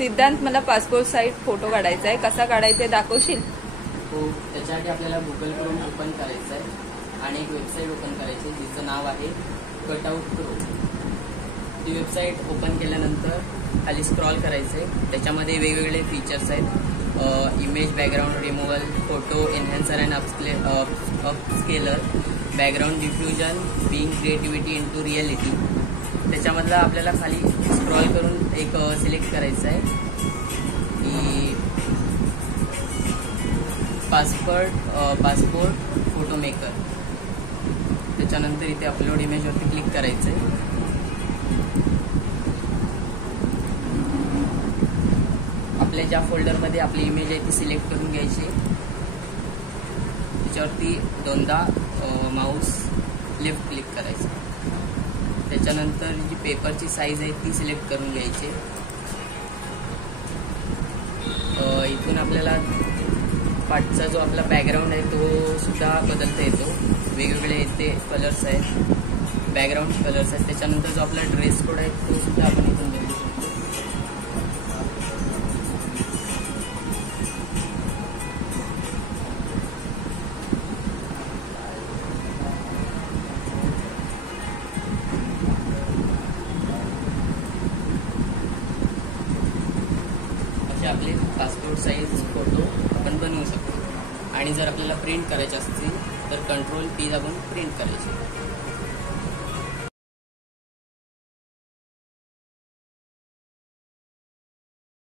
सिद्धांत, मला passport size photo काढायचा आहे, कसा काढायचा आहे दाखवशील? हो, त्याच्यासाठी आपल्याला गुगल क्रोम ओपन करायचं आहे आणि एक वेबसाईट ओपन करायची आहे जिचं नाव आहे कटआउट प्रो. ती वेबसाईट ओपन केल्यानंतर खाली स्क्रॉल करायचं आहे. त्याच्यामध्ये वेगवेगळे फीचर्स आहेत. Image background removal, photo enhancer and upscaler, background diffusion, bring creativity into reality. त्याच्यामधला आपल्याला खाली स्क्रॉल करून एक सिलेक्ट करायचं आहे की पासपोर्ट फोटो मेकर. त्याच्यानंतर इथे अपलोड इमेजवरती क्लिक करायचं आहे. आपल्या ज्या फोल्डरमध्ये आपली इमेज आहे ती सिलेक्ट करून घ्यायची. त्याच्यावरती दोनदा माऊस लेफ्ट क्लिक करायचं. त्याच्यानंतर जी पेपरची साईज आहे ती सिलेक्ट करून घ्यायची. इथून आपल्याला पाठचा जो आपला बॅकग्राऊंड आहे तो सुद्धा बदलता येतो. वेगवेगळे इथे कलर्स आहेत, बॅकग्राऊंड कलर्स आहेत. त्याच्यानंतर जो आपला ड्रेस कोड आहे तो सुद्धा आपण इथून बदलू शकतो. आपले पासपोर्ट साईज फोटो आपण बनवू शकतो. आणि जर आपल्याला प्रिंट करायचे असतील तर कंट्रोल P दाबून प्रिंट करायचे.